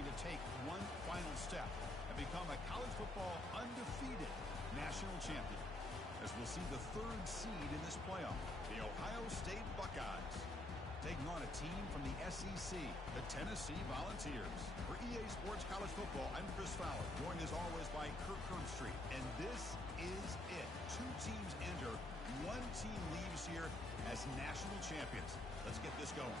looking to take one final step and become a college football undefeated national champion, as we'll see the third seed in this playoff, the Ohio State Buckeyes, taking on a team from the SEC, the Tennessee Volunteers. For EA Sports College Football, I'm Chris Fowler, joined as always by Kirk Herbstreit. And this is it. Two teams enter, one team leaves here as national champions. Let's get this going.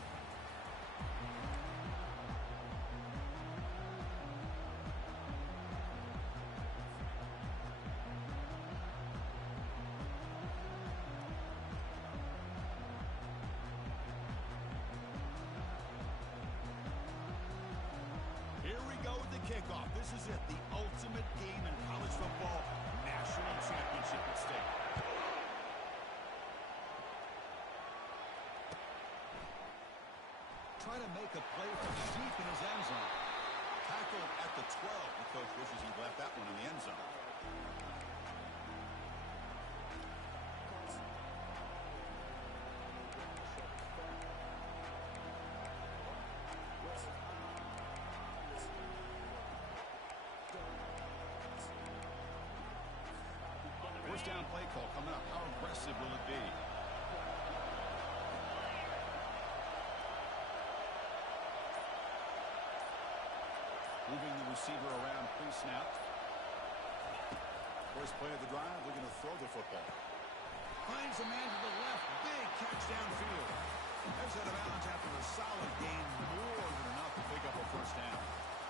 Kickoff. This is it, the ultimate game in college football, national championship at stake. Trying to make a play from deep in his end zone. Tackled at the 12. The coach wishes he left that one in the end zone. First down play call coming up. How aggressive will it be? Moving the receiver around pre-snap. First play of the drive, looking to throw the football. Finds a man to the left. Big catch downfield. Heads out of bounds after a solid gain. More than enough to pick up a first down.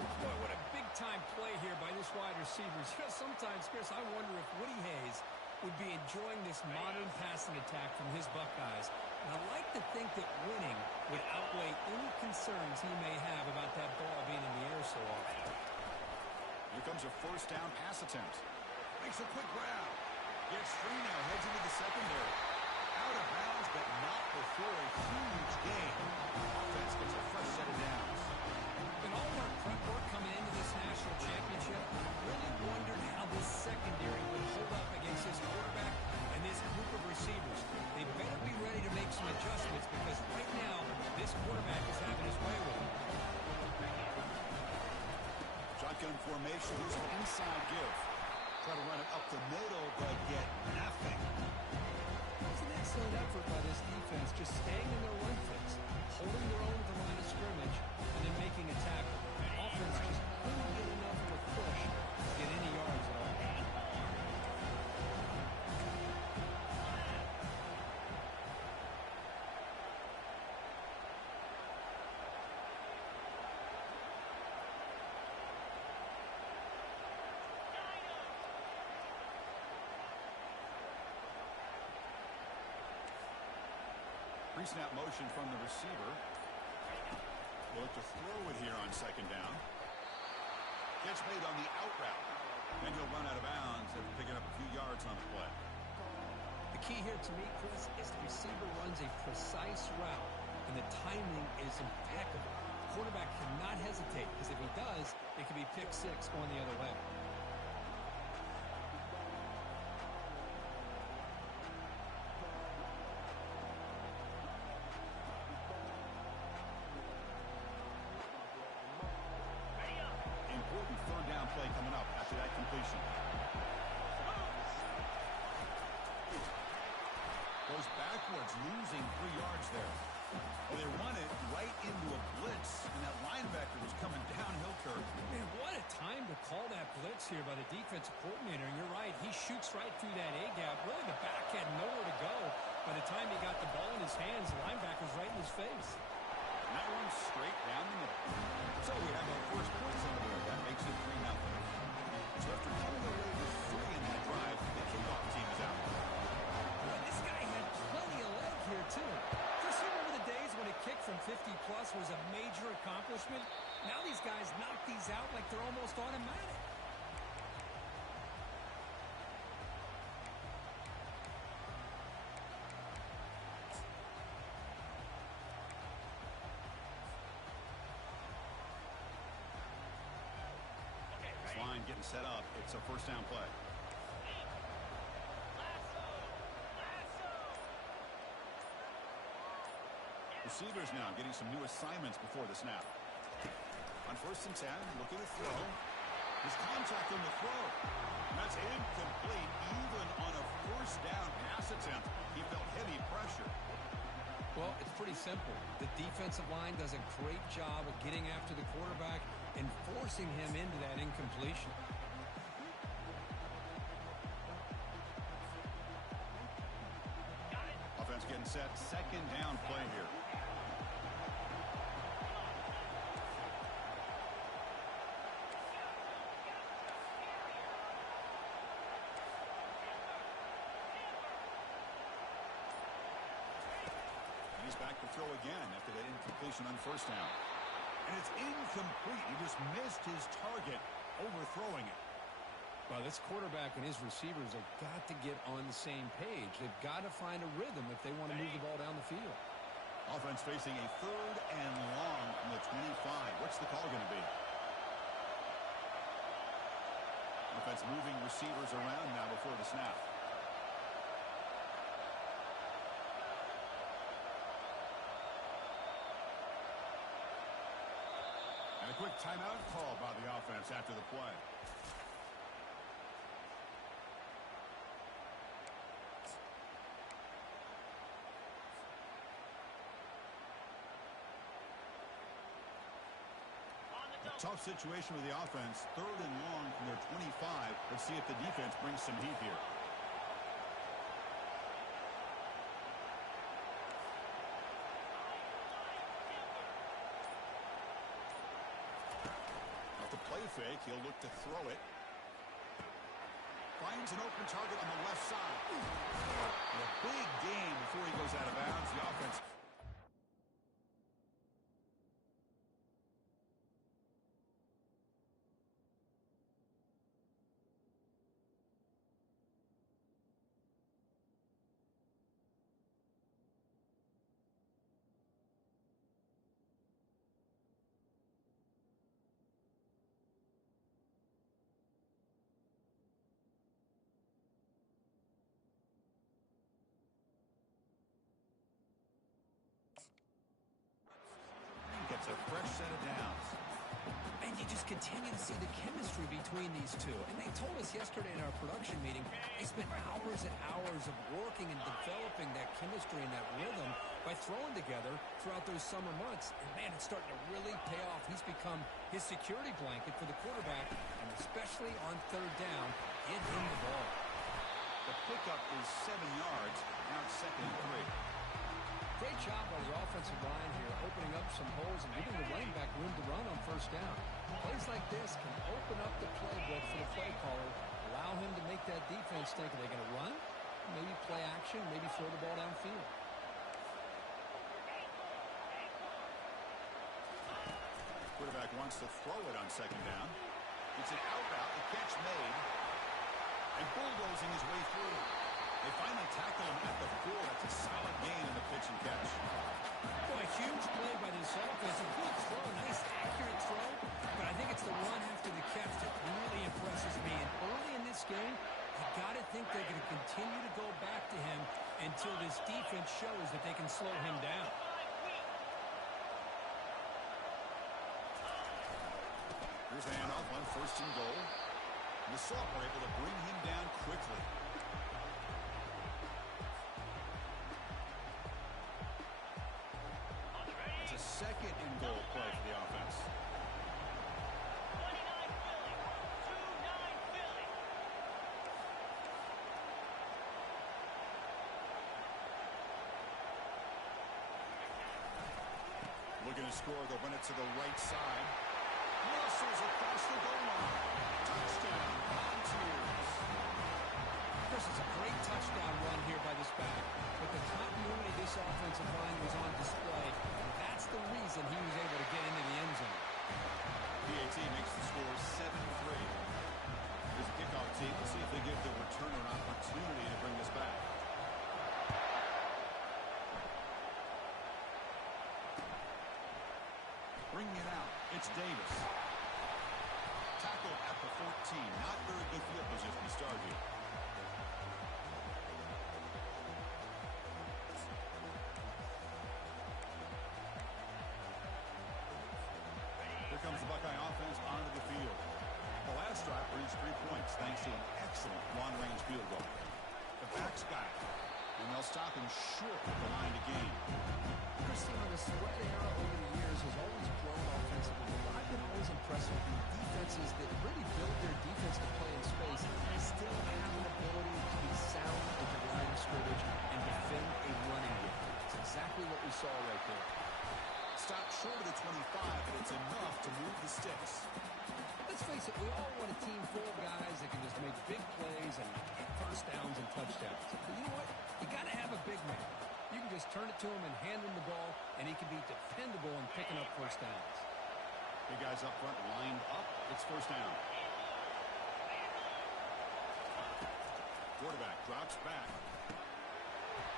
Boy, what a big-time play here by this wide receiver. You know, sometimes, Chris, I wonder if Woody Hayes would be enjoying this modern passing attack from his Buckeyes. And I like to think that winning would outweigh any concerns he may have about that ball being in the air so often. Here comes a first down pass attempt. Makes a quick grab. Gets free now, heads into the secondary. Out of bounds, but not before a huge gain. Offense gets a fresh set of downs. And all our prep work coming into this national championship, really wondered how this secondary would hold up against this quarterback and this group of receivers. They better be ready to make some adjustments because right now, this quarterback is having his way with him. Shotgun formation, here's an inside give. Try to run it up the middle, but get nothing. It's an excellent effort by this defense, just staying in their run fix, holding their own at the line of scrimmage, and then making a tackle. Offense just couldn't get enough of a push to get any yards at all. Pre-snap motion from the receiver. We'll look to throw it here on second down. Catch made on the out route. And he'll run out of bounds after picking up a few yards on the play. The key here to me, Chris, is the receiver runs a precise route, and the timing is impeccable. The quarterback cannot hesitate, because if he does, it could be pick six going the other way. Third down play coming up after that completion. Goes backwards, losing 3 yards there. Well, they run it right into a blitz, and that linebacker was coming downhill curve. Man, what a time to call that blitz here by the defensive coordinator. And you're right, he shoots right through that A-gap. Really, the back had nowhere to go. By the time he got the ball in his hands, the linebacker's right in his face. And that one straight down the middle. So we have our first points on the board. That makes it 3-0. So after coming away with 3 in that drive, the kickoff team is out. Boy, this guy had plenty of leg here, too. Just remember the days when a kick from 50-plus was a major accomplishment? Now these guys knock these out like they're almost automatic. Line getting set up. It's a first down play. Receivers now getting some new assignments before the snap. On 1st and 10, looking to throw. His contact on the throw. That's incomplete. Even on a 1st down pass attempt, he felt heavy pressure. Well, it's pretty simple. The defensive line does a great job of getting after the quarterback and forcing him into that incompletion. Offense getting set. 2nd down play here. He's back to throw again after that incompletion on 1st down. And it's incomplete. He just missed his target, overthrowing it. Well, this quarterback and his receivers have got to get on the same page. They've got to find a rhythm if they want to move the ball down the field. Offense facing a 3rd and long from the 25. What's the call going to be? Offense moving receivers around now before the snap. And a quick timeout call by the offense after the play. Tough situation with the offense. 3rd and long from their 25. Let's see if the defense brings some heat here. Off the play fake, he'll look to throw it. Finds an open target on the left side. And a big gain before he goes out of bounds. The offense. Gets a fresh set of downs. And you just continue to see the chemistry between these two. And they told us yesterday in our production meeting, they spent hours and hours of working and developing that chemistry and that rhythm by throwing together throughout those summer months. And, man, it's starting to really pay off. He's become his security blanket for the quarterback, and especially on 3rd down, get him the ball. The pickup is 7 yards. Now it's 2nd and 3. Great job by the offensive line here, opening up some holes and giving the running back room to run on 1st down. Plays like this can open up the playbook for the play caller, allow him to make that defense think, are they going to run? Maybe play action, maybe throw the ball downfield. Quarterback wants to throw it on 2nd down. It's an out route, the catch made, and bulldozing his way through. They finally tackle him at the 4. That's a solid gain in the pitch and catch. Boy, huge play by this offense. A good throw, nice accurate throw. But I think it's the run after the catch that really impresses me. And early in this game, you got to think they're going to continue to go back to him until this defense shows that they can slow him down. Here's the handoff on 1st and goal. And the Sauk were able to bring him down quickly. It's a 2nd and goal play for the offense. Looking to score, they'll run it to the right side. Muscles across the goal line. Touchdown, Volunteers. This is a great touchdown run here by this back. But the continuity this offensive line was on display. That's the reason he was able to get into the end zone. PAT makes the score 7-3. Here's a kickoff team. Let's see if they give the returner an opportunity to bring this back. Bringing it out, it's Davis. Tackled at the 14. Not very good field position to start here. Here comes the Buckeye points thanks to an excellent long-range field goal. The back's got it, and they'll stop him short of the line to gain. Christine, the spread era over the years has always grown offensively. But I've been always impressed with the defenses that really build their defense to play in space. Still have an ability to be sound at the line of scrimmage and defend a running game. It's exactly what we saw right there. Stop short of the 25, but it's enough to move the sticks. Let's face it, we all want a team full of guys that can just make big plays and get first downs and touchdowns. But you know what? You got to have a big man. You can just turn it to him and hand him the ball, and he can be dependable in picking up first downs. Big guys up front lined up. It's first down. Quarterback drops back.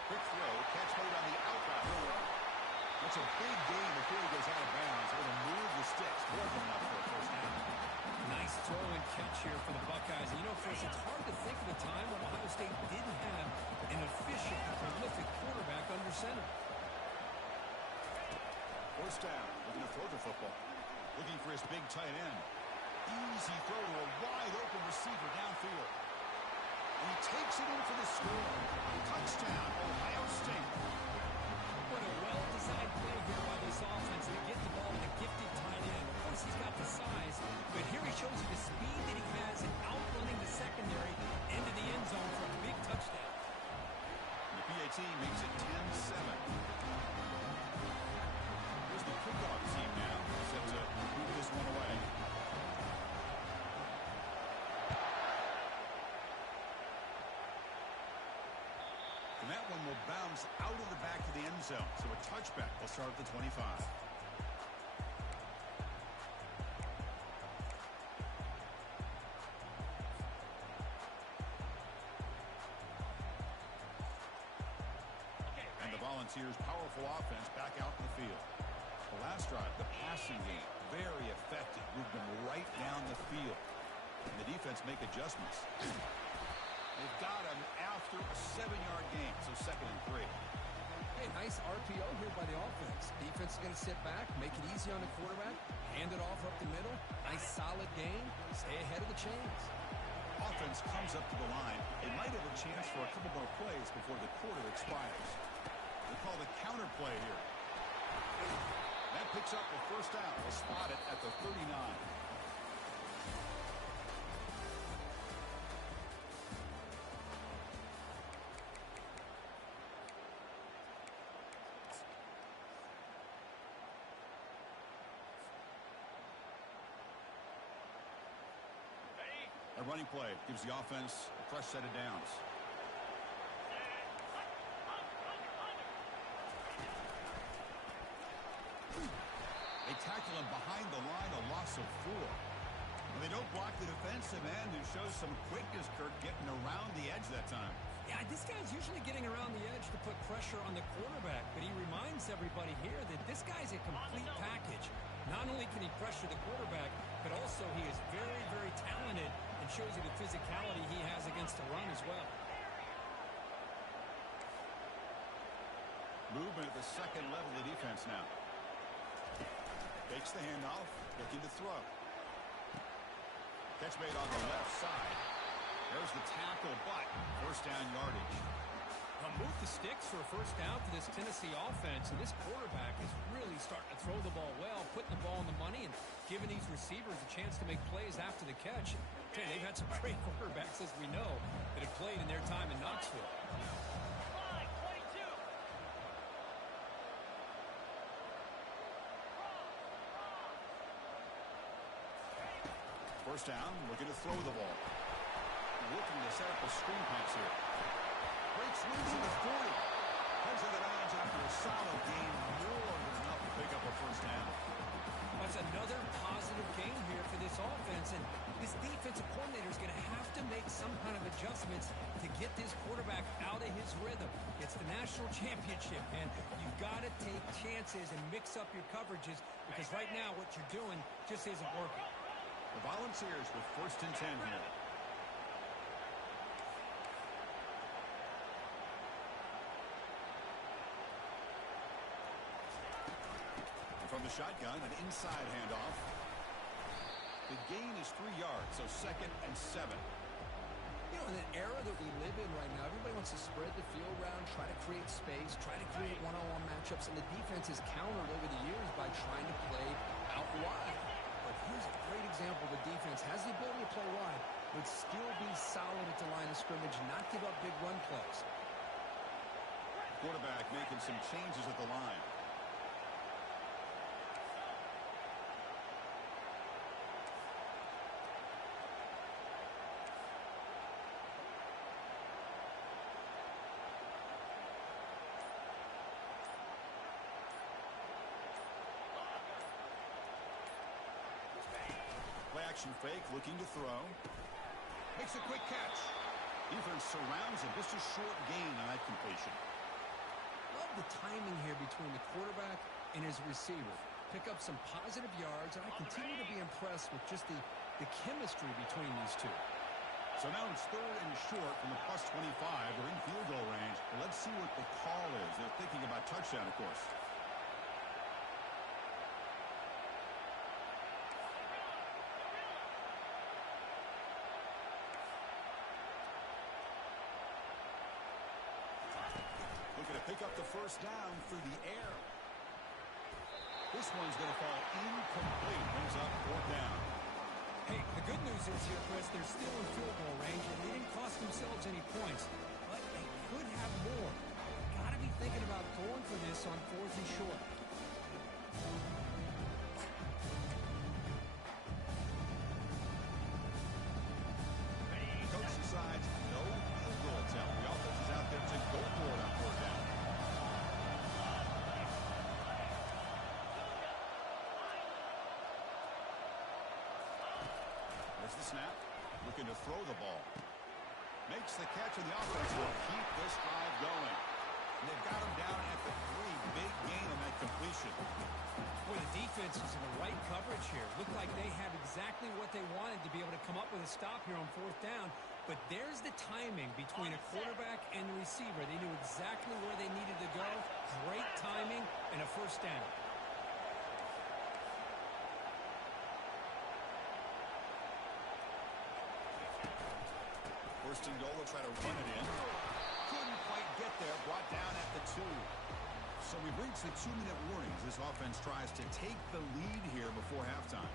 Quick throw. Catch made on the outside. That's a big gain before he goes out of bounds. Able to move the sticks. More than enough for a first down. Nice throw and catch here for the Buckeyes. And you know, Chris, it's hard to think of a time when Ohio State didn't have an efficient, prolific quarterback under center. First down. Looking to throw the football. Looking for his big tight end. Easy throw to a wide-open receiver downfield. And he takes it in for the score. Touchdown, Ohio State. What a well-designed play here by this offense to get the ball to a gifted tight end. Of course, he's got the size, but here he shows you the speed that he has in outrunning the secondary into the end zone for a big touchdown. The PAT makes it 10-7. Here's the kickoff team now, set to move this one away. And that one will bounce out of the back of the end zone. So a touchback will start at the 25. And the Volunteers' powerful offense back out in the field. The last drive, the passing game, very effective. Moved them right down the field. And the defense make adjustments. They've got him after a 7-yard gain, so 2nd and 3. Hey, nice RPO here by the offense. Defense is going to sit back, make it easy on the quarterback, hand it off up the middle. Nice solid gain. Stay ahead of the chains. Offense comes up to the line. They might have a chance for a couple more plays before the quarter expires. They call the counter play here. That picks up a first down. They'll spot it at the 39. A running play gives the offense a fresh set of downs. They tackle him behind the line, a loss of 4. And they don't block the defensive end, who shows some quickness, Kirk, getting around the edge that time. Yeah, this guy's usually getting around the edge to put pressure on the quarterback, but he reminds everybody here that this guy's a complete package. Not only can he pressure the quarterback, but also he is very, very talented and shows you the physicality he has against the run as well. Movement at the second level of the defense now. Takes the handoff, looking to throw. Catch made on the left side. There's the tackle, but first down yardage. Move the sticks for a first down for this Tennessee offense, and this quarterback is really starting to throw the ball well, putting the ball on the money and giving these receivers a chance to make plays after the catch. Okay, they've had some great quarterbacks, as we know, that have played in their time in Knoxville. First down, looking to throw the ball. Looking to set up a screen pass here. Breaks loose in the 40. Heads out of bounds after a solid gain. More than enough to pick up a first down. That's another positive game here for this offense, and this defensive coordinator is going to have to make some kind of adjustments to get this quarterback out of his rhythm. It's the national championship, man. You've got to take chances and mix up your coverages, because right now what you're doing just isn't working. The Volunteers with 1st and 10 here. From the shotgun, an inside handoff. The gain is 3 yards, so 2nd and 7. You know, in an era that we live in right now, everybody wants to spread the field around, try to create space, try to create one-on-one matchups, and the defense has countered over the years by trying to play out wide. But here's a great example. The defense has the ability to play wide, but still be solid at the line of scrimmage, not give up big run plays. Quarterback making some changes at the line. Play action fake, looking to throw. Makes a quick catch. Defense surrounds him. Just a short gain on that completion. Love the timing here between the quarterback and his receiver. Pick up some positive yards, and I continue to be impressed with just the chemistry between these two. So now it's 3rd and short from the +25. They're in field goal range. Well, let's see what the call is. They're thinking about touchdown, of course. Looking to pick up the first down through the air. This one's going to fall incomplete. Brings up 4th down. Hey, the good news is here, Chris, they're still in field goal range, and they didn't cost themselves any points, but they could have more. Got to be thinking about going for this on 4th and short. Coach decides no field goal attempt. The offense is out there to go for it on 4th down. There's the snap. Looking to throw the ball. Makes the catch, and the offense will keep this drive going. And they've got him down at the 3. Big gain on that completion. Boy, the defense is in the right coverage here. Looked like they have exactly what they wanted to be able to come up with a stop here on 4th down. But there's the timing between a quarterback and the receiver. They knew exactly where they needed to go. Great timing and a first down. First and goal, they'll try to run it in. Couldn't quite get there. Brought down at the 2. So we've reached the 2-minute warnings. This offense tries to take the lead here before halftime.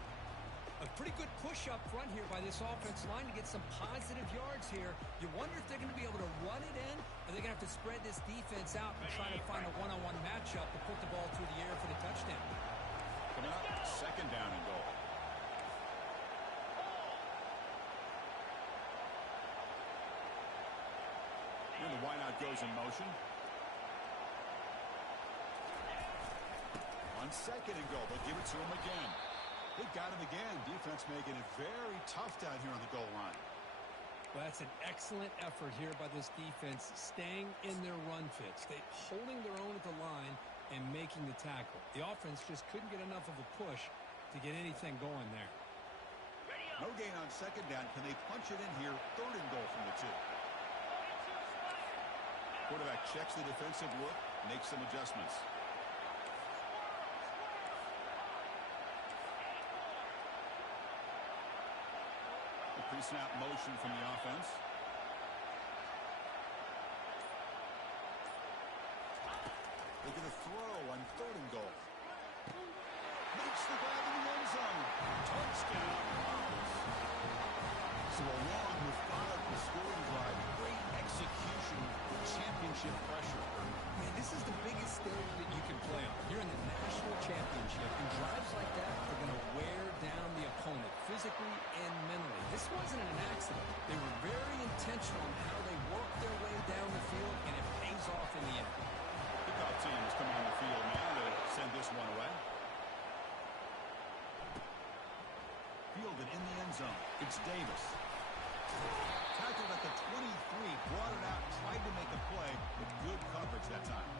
A pretty good push up front here by this offensive line to get some positive yards here. You wonder if they're going to be able to run it in, or they're going to have to spread this defense out and try to find a one-on-one matchup to put the ball through the air for the touchdown. Coming up, 2nd down and goal. And the wideout goes in motion. On 2nd and goal, they'll give it to him again. They got him again. Defense making it very tough down here on the goal line. Well, that's an excellent effort here by this defense, staying in their run fits. They holding their own at the line and making the tackle. The offense just couldn't get enough of a push to get anything going there. No gain on 2nd down. Can they punch it in here? 3rd and goal from the 2. Quarterback checks the defensive look, makes some adjustments. The pre-snap motion from the offense. Looking to throw on 3rd and goal. Makes the grab in the end zone. Touchdown. So along with 5 scoring drive, great execution, championship pressure. Man, this is the biggest stage that you can play on. You're in the national championship, and drives like that are going to wear down the opponent physically and mentally. This wasn't an accident. They were very intentional in how they worked their way down the field, and it pays off in the end. Kickoff team is coming on the field now to send this one away. Fielded in the end zone. It's Davis. Tackled at the 23, brought it out, tried to make a play, with good coverage that time.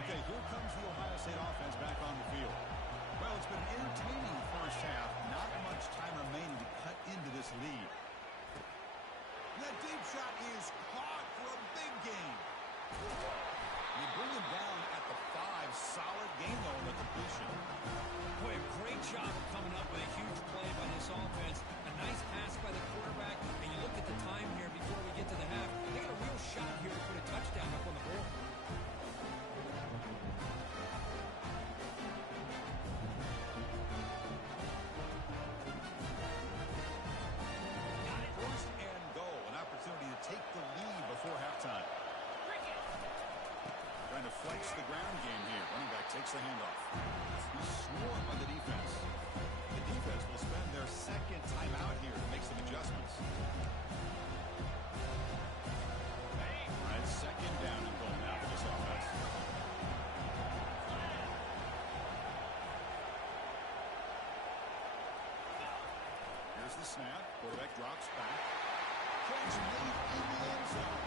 Okay, here comes the Ohio State offense back on the field. Well, it's been an entertaining first half. Not much time remaining to cut into this lead. deep shot is caught for a big gain. You bring him down at the 5. Solid gain, though, in the completion. Boy, a great job of coming up with a huge play by this offense. A nice pass by the quarterback. And you look at the time here before we get to the half. They got a real shot here to put a touchdown up on the board. First and goal. An opportunity to take the lead before halftime. Trying to flex the ground game here. Running back takes the handoff. He's swarmed by the defense. The defense will spend their second timeout here to make some adjustments. All right, second down and goal now for this offense. Here's the snap. Quarterback drops back. Catch made in the end zone.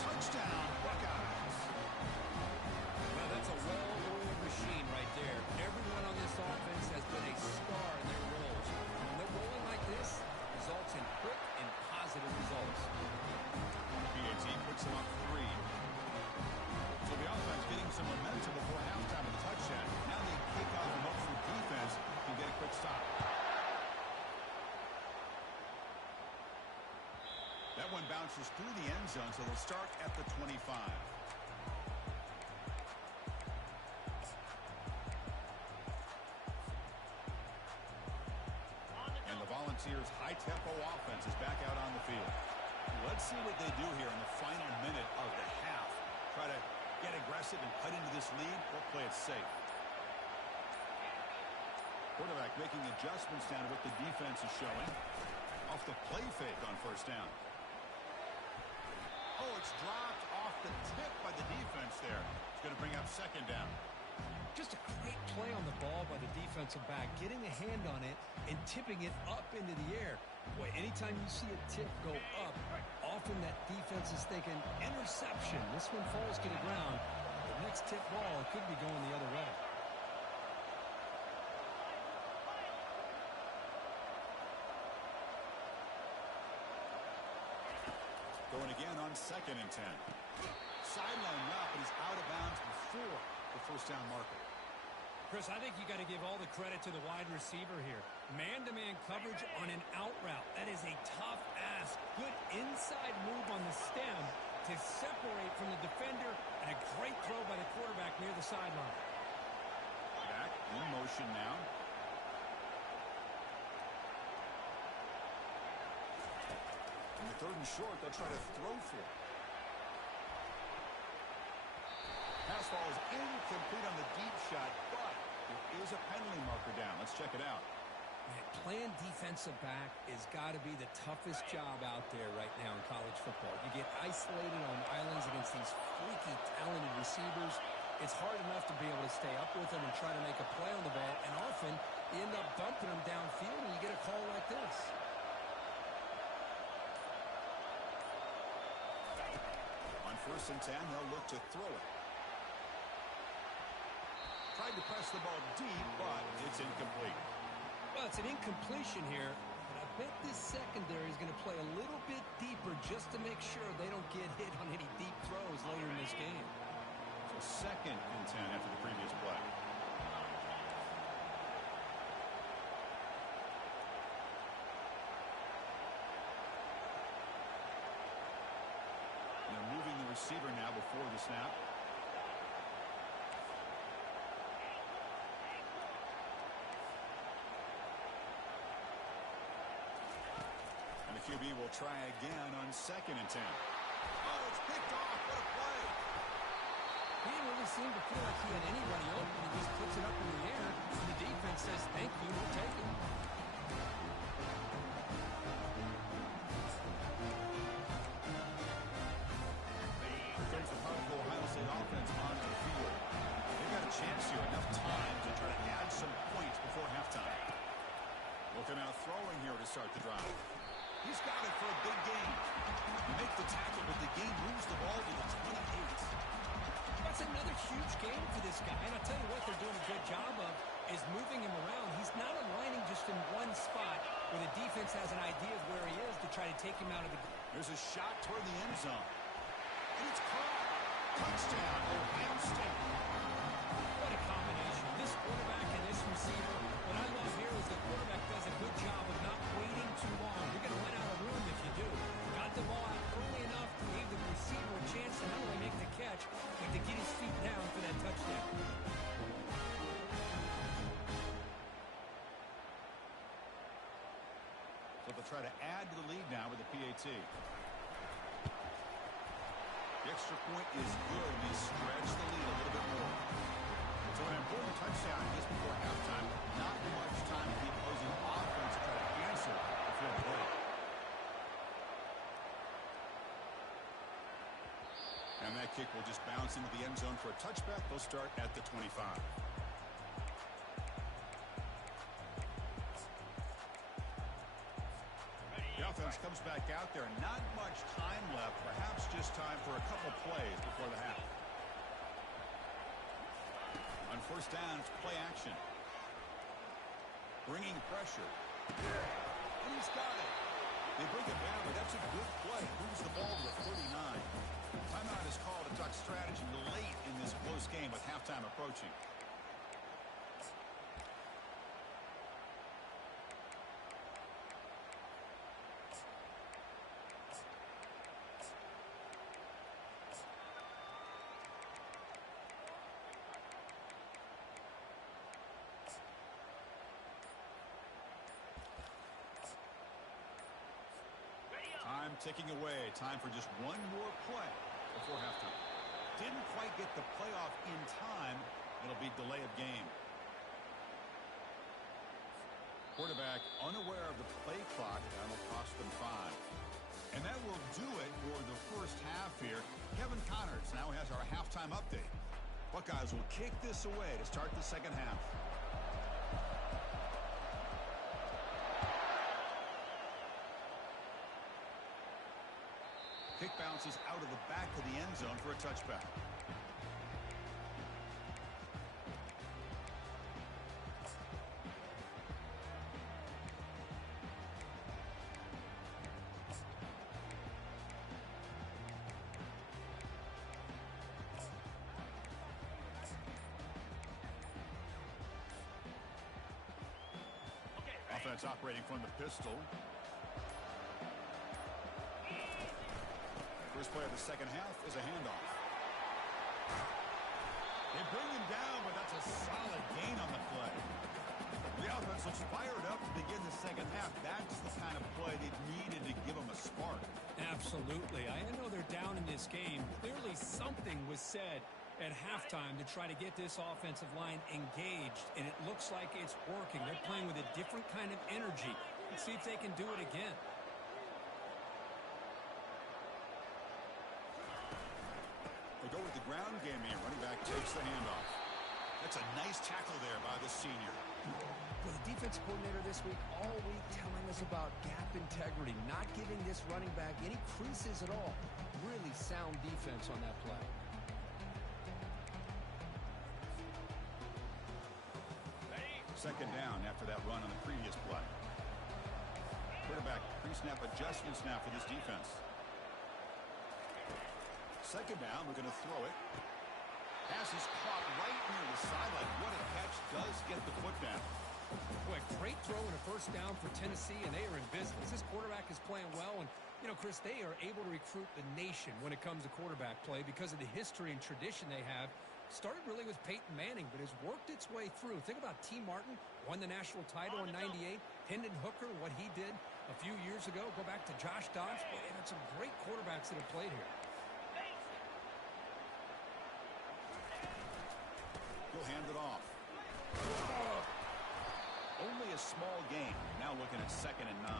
Touchdown, Buckeyes. Well, that's a well-oiled machine right there. Everyone on this offense has been a star in their roles. When they're rolling like this, results in quick and positive results. PAT puts them up 3. So the offense getting some momentum before halftime with a touchdown. Now they kick off and hope for defense can get a quick stop. That one bounces through the end zone, so they'll start at the 25. And the Volunteers' high-tempo offense is back out on the field. Let's see what they do here in the final minute of the half. Try to get aggressive and cut into this lead, or play it safe. Quarterback making adjustments down to what the defense is showing. Off the play fake on first down. Oh, it's dropped off the tip by the defense there. It's going to bring up second down. Just a great play on the ball by the defensive back, getting a hand on it and tipping it up into the air. Boy, anytime you see a tip go up, often that defense is thinking interception. This one falls to the ground. The next tip ball could be going the other way. Going again on second and 10. Sideline route, but he's out of bounds before the first down marker. Chris, I think you got to give all the credit to the wide receiver here. Man-to-man coverage on an out route. That is a tough ask. Good inside move on the stem to separate from the defender, and a great throw by the quarterback near the sideline. Back in motion now. In the third and short, they'll try to throw for it. Pass ball is incomplete on the deep shot, but there is a penalty marker down. Let's check it out. Man, playing defensive back has got to be the toughest job out there right now in college football. You get isolated on islands against these freaky, talented receivers. It's hard enough to be able to stay up with them and try to make a play on the ball, and often you end up bumping them downfield and you get a call like this. On first and 10, they'll look to throw it. Tried to press the ball deep, but it's incomplete. Well, it's an incompletion here, but I bet this secondary is going to play a little bit deeper just to make sure they don't get hit on any deep throws later in this game. So second and 10 after the previous play. They're moving the receiver now before the snap. QB will try again on second and 10. Oh, it's picked off. What a play. He didn't really seem to feel like he had anybody open. He just puts it up in the air, and the defense says, thank you, we'll take it. Here comes the powerful Ohio State offense onto the field. They've got a chance here, enough time to try to add some points before halftime. Looking out throwing here to start the drive. He's got it for a big gain. You make the tackle, but the game moves the ball to the 28. That's another huge game for this guy. And I'll tell you what they're doing a good job of is moving him around. He's not aligning just in one spot where the defense has an idea of where he is to try to take him out of the There's a shot toward the end zone. And it's caught. Touchdown, Ohio State. What a combination. This quarterback and this receiver. What I love here is the quarterback does a good job of not waiting too long. You're going to run out of room if you do. Got the ball out early enough to give the receiver a chance to not only make the catch, but to get his feet down for that touchdown. So they'll try to add to the lead now with the PAT. The extra point is good. They stretch the lead a little bit more. So an important touchdown just before halftime. Not much time for the opposing offense to try to answer before the break. And that kick will just bounce into the end zone for a touchback. They'll start at the 25. The offense comes back out there. Not much time left. Perhaps just time for a couple plays before the half. On first down, it's play action. Bringing pressure. And he's got it. They bring it down, but that's a good play. Moves the ball to the 39. Timeout is called to talk strategy late in this close game with halftime approaching. Time ticking away. Time for just one more play before halftime. Didn't quite get the playoff in time. It'll be delay of game. Quarterback unaware of the play clock. That'll cost them 5. And that will do it for the first half here. Kevin Connors now has our halftime update. Buckeyes will kick this away to start the second half. Kick bounces out of the back of the end zone for a touchback. Offense operating from the pistol. First play of the second half is a handoff. They bring him down, but that's a solid gain on the play. The offense looks fired up to begin the second half. That's the kind of play they needed to give them a spark. Absolutely. I know they're down in this game. Clearly something was said at halftime to try to get this offensive line engaged, and it looks like it's working. They're playing with a different kind of energy. Let's see if they can do it again. They go with the ground game here. Running back takes the handoff. That's a nice tackle there by the senior. Well, the defense coordinator this week all week telling us about gap integrity, not giving this running back any creases at all. Really sound defense on that play. Second down after that run on the previous play. Quarterback pre-snap adjustments now for this defense. Second down, we're going to throw it. Pass is caught right near the sideline. What a catch. Does get the foot down. Boy, great throw and a first down for Tennessee, and they are in business. This quarterback is playing well, and, you know, Chris, they are able to recruit the nation when it comes to quarterback play because of the history and tradition they have. Started really with Peyton Manning, but has worked its way through. Think about T. Martin, won the national title in '98. Hendon Hooker, what he did a few years ago. Go back to Josh Dobbs. Boy, they've had some great quarterbacks that have played here. He'll hand it off. Only a small gain. Now looking at 2nd and 9.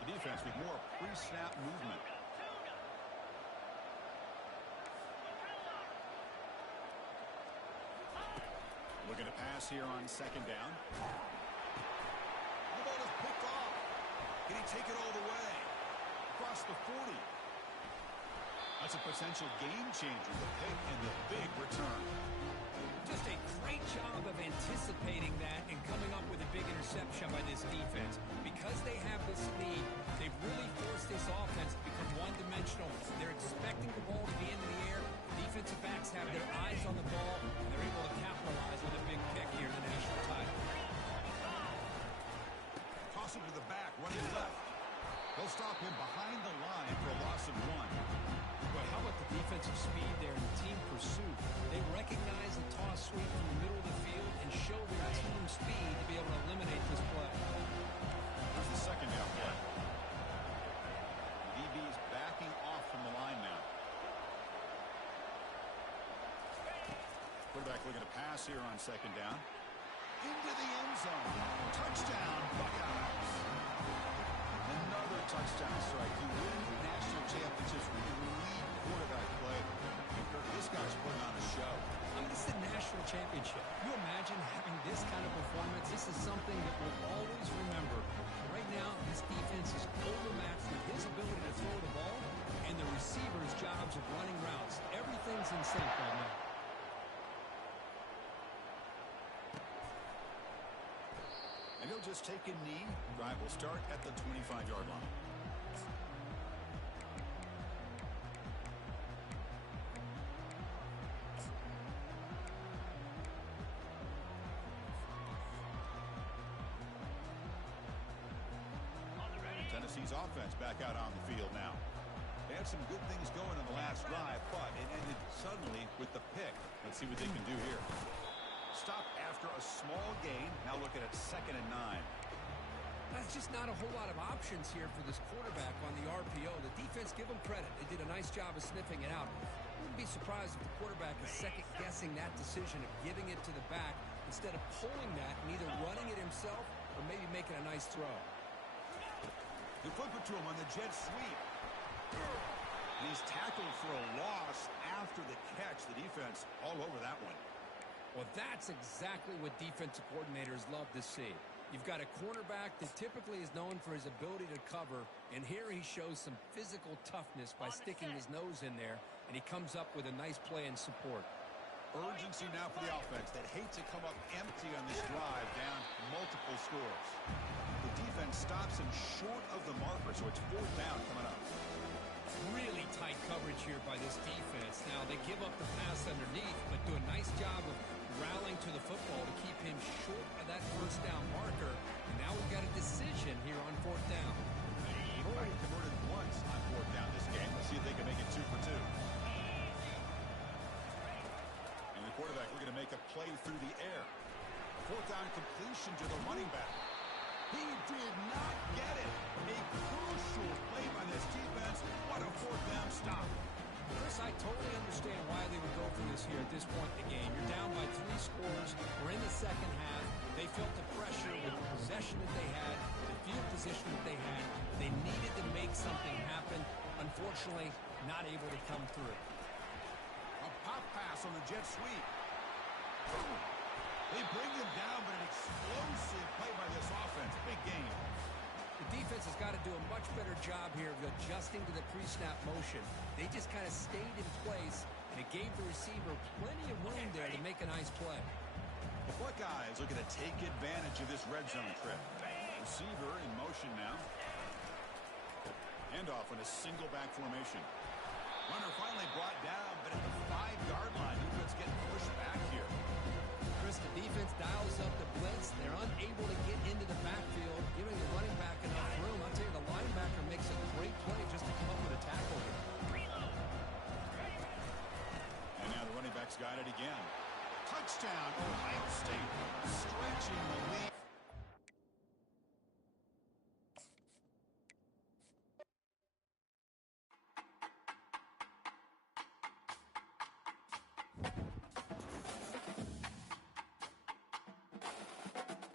The defense with more pre-snap movement. Looking to pass here on 2nd down. The ball is picked off. Can he take it all the way? Across the 40. A That's a potential game changer, the pick and the big return. Just a great job of anticipating that and coming up with a big interception by this defense. Because they have this lead, they've really forced this offense to become one-dimensional. They're expecting the ball to be in the air. Defensive backs have their eyes on the ball, and they're able to capitalize with a big pick here in the national title. Toss it to the back, running left. They'll stop him behind the line for a loss of 1. But how about the defensive speed there and the team pursuit? They recognize the toss sweep from the middle of the field and show their team speed to be able to eliminate this play. Here's the second down play. DB's backing off from the line now. Quarterback looking to pass here on second down. Into the end zone. Touchdown, Buckeyes. Another touchdown strike. You win national championships with elite quarterback play. This guy's putting on a show. I mean, this is a national championship. You imagine having this kind of performance? This is something that we'll always remember. Right now, this defense is overmatched with his ability to throw the ball and the receiver's jobs of running routes. Everything's in sync right now. And he'll just take a knee. Drive will start at the 25-yard line. Tennessee's offense back out on the field now. They had some good things going on the last drive, but it ended suddenly with the pick. Let's see what they can do here. Stop after a small gain. Now looking at 2nd and 9. That's just not a whole lot of options here for this quarterback on the RPO. The defense, give them credit. They did a nice job of sniffing it out. Wouldn't be surprised if the quarterback is second-guessing that decision of giving it to the back instead of pulling that and either running it himself or maybe making a nice throw. They flip it to him on the jet sweep. And he's tackled for a loss after the catch. The defense all over that one. Well, that's exactly what defensive coordinators love to see. You've got a cornerback that typically is known for his ability to cover, and here he shows some physical toughness by sticking his nose in there, and he comes up with a nice play and support. Urgency now for the offense that hate to come up empty on this drive, down multiple scores. The defense stops him short of the marker, so it's 4th down coming up. Really tight coverage here by this defense. Now, they give up the pass underneath, but do a nice job of rallying to the football to keep him short of that 1st down marker. And now we've got a decision here on 4th down. They've already converted once on 4th down this game. Let's see if they can make it 2 for 2. And the quarterback looking to make a play through the air. 4th down completion to the running back. He did not get it. A crucial play by this defense. What a 4th down stop. Chris, I totally understand why they would go for this here at this point in the game. You're down by 3 scores. We're in the second half. They felt the pressure with the possession that they had, the field position that they had. They needed to make something happen. Unfortunately, not able to come through. A pop pass on the jet sweep. They bring him down, but an explosive play by this offense. Big game. The defense has got to do a much better job here of adjusting to the pre-snap motion. They just kind of stayed in place, and it gave the receiver plenty of room there to make a nice play. The Buckeyes looking to take advantage of this red zone trip. Receiver in motion now. Handoff in a single back formation. Runner finally brought down, but at the 5-yard line, defense getting pushed back here. Chris, the defense dials up the blitz. They're unable to get into the backfield, giving the running back enough room. I'll tell you, the linebacker makes a great play just to come up with a tackle here. And now the running back's got it again. Touchdown, Ohio State, stretching the lead.